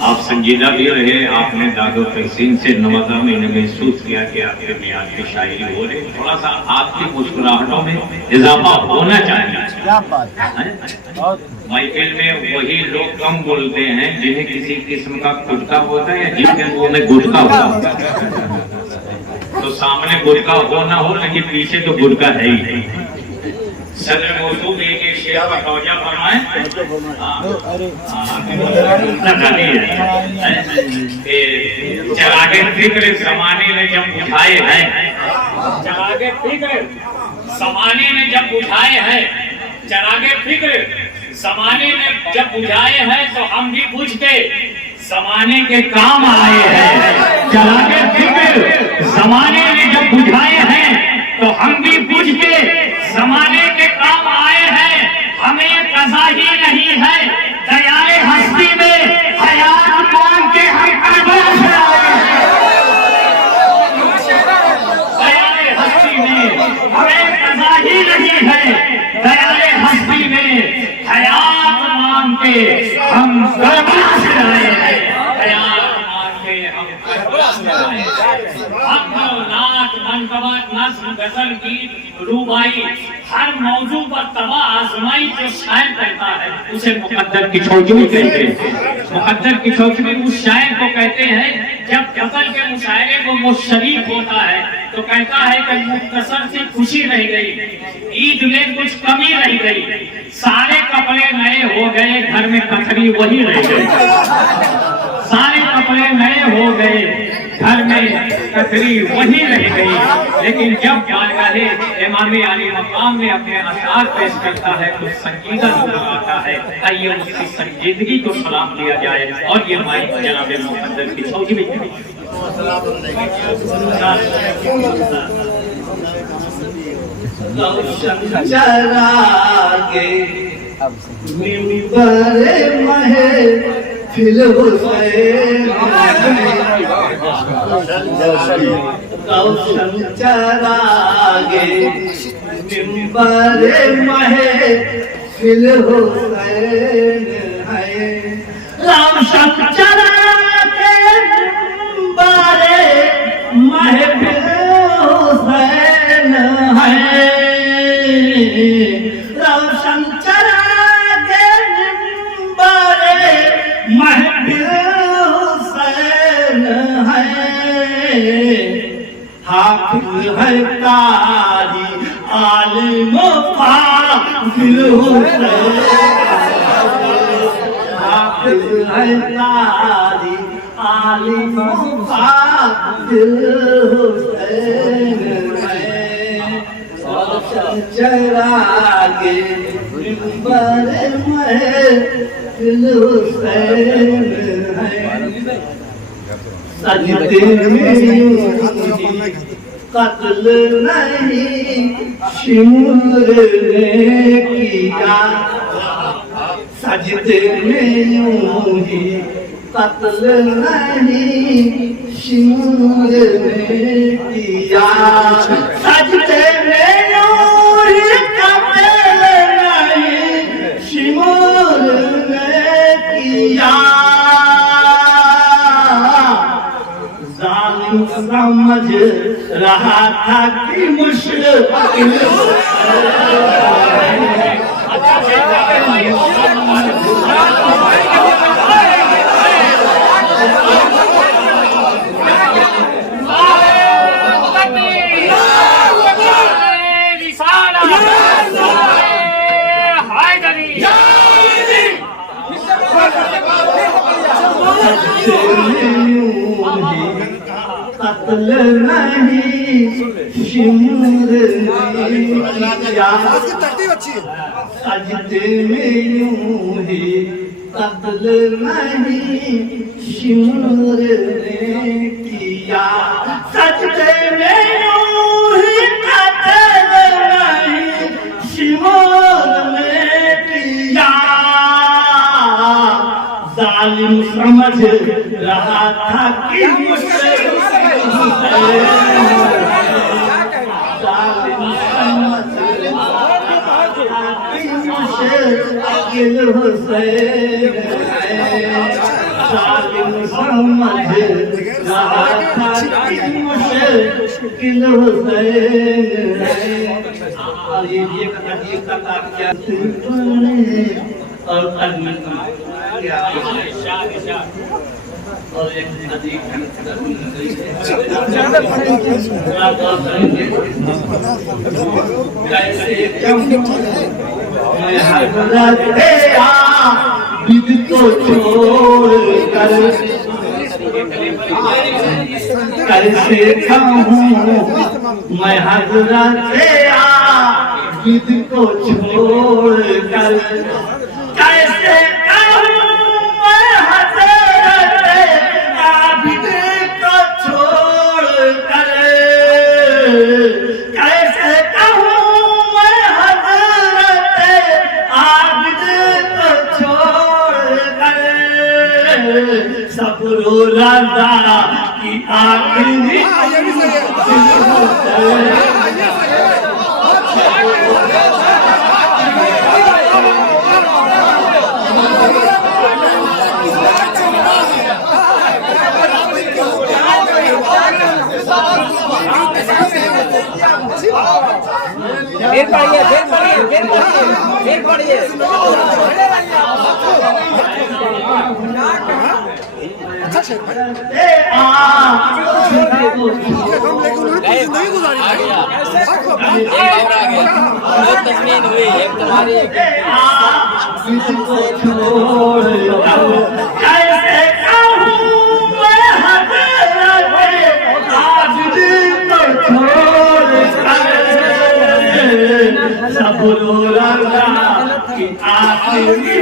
आप संजीदा भी रहे, आपने दादो तहसीन से नवाजा में महसूस किया कि आपके मियाँ की शायरी हो रही, थोड़ा सा आपकी मुस्कुराहटों में इजाफा होना चाहिए। माइकल में वही लोग कम बोलते हैं जिन्हें किसी किस्म का गुटका होता है या जिनके मुंह में गुटका होता है। तो सामने गुटका हो ना हो, लेकिन पीछे तो गुटका है ही। सदर मौजूद एक शेर का तौजा फरमाएं। चरागे फिक्र जमाने ने जब उठाए हैं, चरागे फिक्र जमाने ने जब उठाए हैं, चरागे फिक्र जमाने ने जब बुझाए हैं, तो हम भी बुझ के जमाने के काम आए हैं। चरागे फिक्र जमाने ने जब बुझाए हैं, तो हम भी बुझ के जमाने के काम आए हैं। हमें कज़ा ही नहीं है दयाले हस्ती में, हयात मांग के हम करबला से आए हैं। दयाले हस्ती में हमें कज़ा ही नहीं है, दयाले हस्ती में हयात मांग के हम करबला से आए हैं। हयात मांग के हम करबला से आए हैं। नात मनकबत नस्म गजल गीत रूबाई हर मौजू पर तबा आजमाई जो शायर करता है उसे मुकद्दर की छौचमी कहते हैं। मुकद्दर की छौचमी उस शायर को कहते हैं जब गजल के मुशायरे को मुशरीफ होता है तो कहता है कि मुख्तसर सी खुशी रह गई, ईद में कुछ कमी रह गई, सारे कपड़े नए हो गए, घर में कथरी वही रह गई। सारे कपड़े नए हो गए, घर में कथरी वही रह गई। लेकिन जब बारगाहे इमाम आली मकाम में अपने अशार पेश करता है तो संजीदा नजर आता है। आइए उसकी संजीदगी को सलाम दिया जाए और ये माइक जनाब मुकद्दर की छौचमी फिल हुसैन कौशन चरागे मिंबर महे फिल हुसैन है। राम शक चरागे मिंबर महे फिल हुसैन है। राम शक चरागे मिंबर महफिल हुसैन है। हाफिज है कारी आलिम फाजिल हुसैन, हाफिज है कारी आलिम फाजिल हुसैन है। और चरागे मिंबर महफिल हुसैन है। सजदे में कत्ल नहीं शिमर ने किया, सजदे में यूं ही कत्ल नहीं शिमर ने किया। सजदे में यूं ही कत्ल नहीं शिमर ने किया। जालिम समझ रहा था कि मुश्किल कत्ल नहीं शिमर सजदे में यूं ही कत्ल नहीं शिमर ने किया। सजदे में यूं ही कत्ल नहीं शिमर ने किया। जालिम समझ रहा था कि मुझसे हुसैन जालिम समझ रहा था कि मुश्किल हुसैन है। और ये कथा क्या और और एक नदी मैं हजरत तेरा विद को छोड़ कर कैसे कहूँ मैं हजरत तेरा विद को छोड़ कर कैसे कहूँ मैं हजरत आबिद को छोड़ कर कैसे कहूँ मैं हजरत आबिद को छोड़ कर सब रो रज़ा की आखिरी नहीं गुजारी तस्वीर हुई एक तुम्हारी सब रो रहा कि आखिरी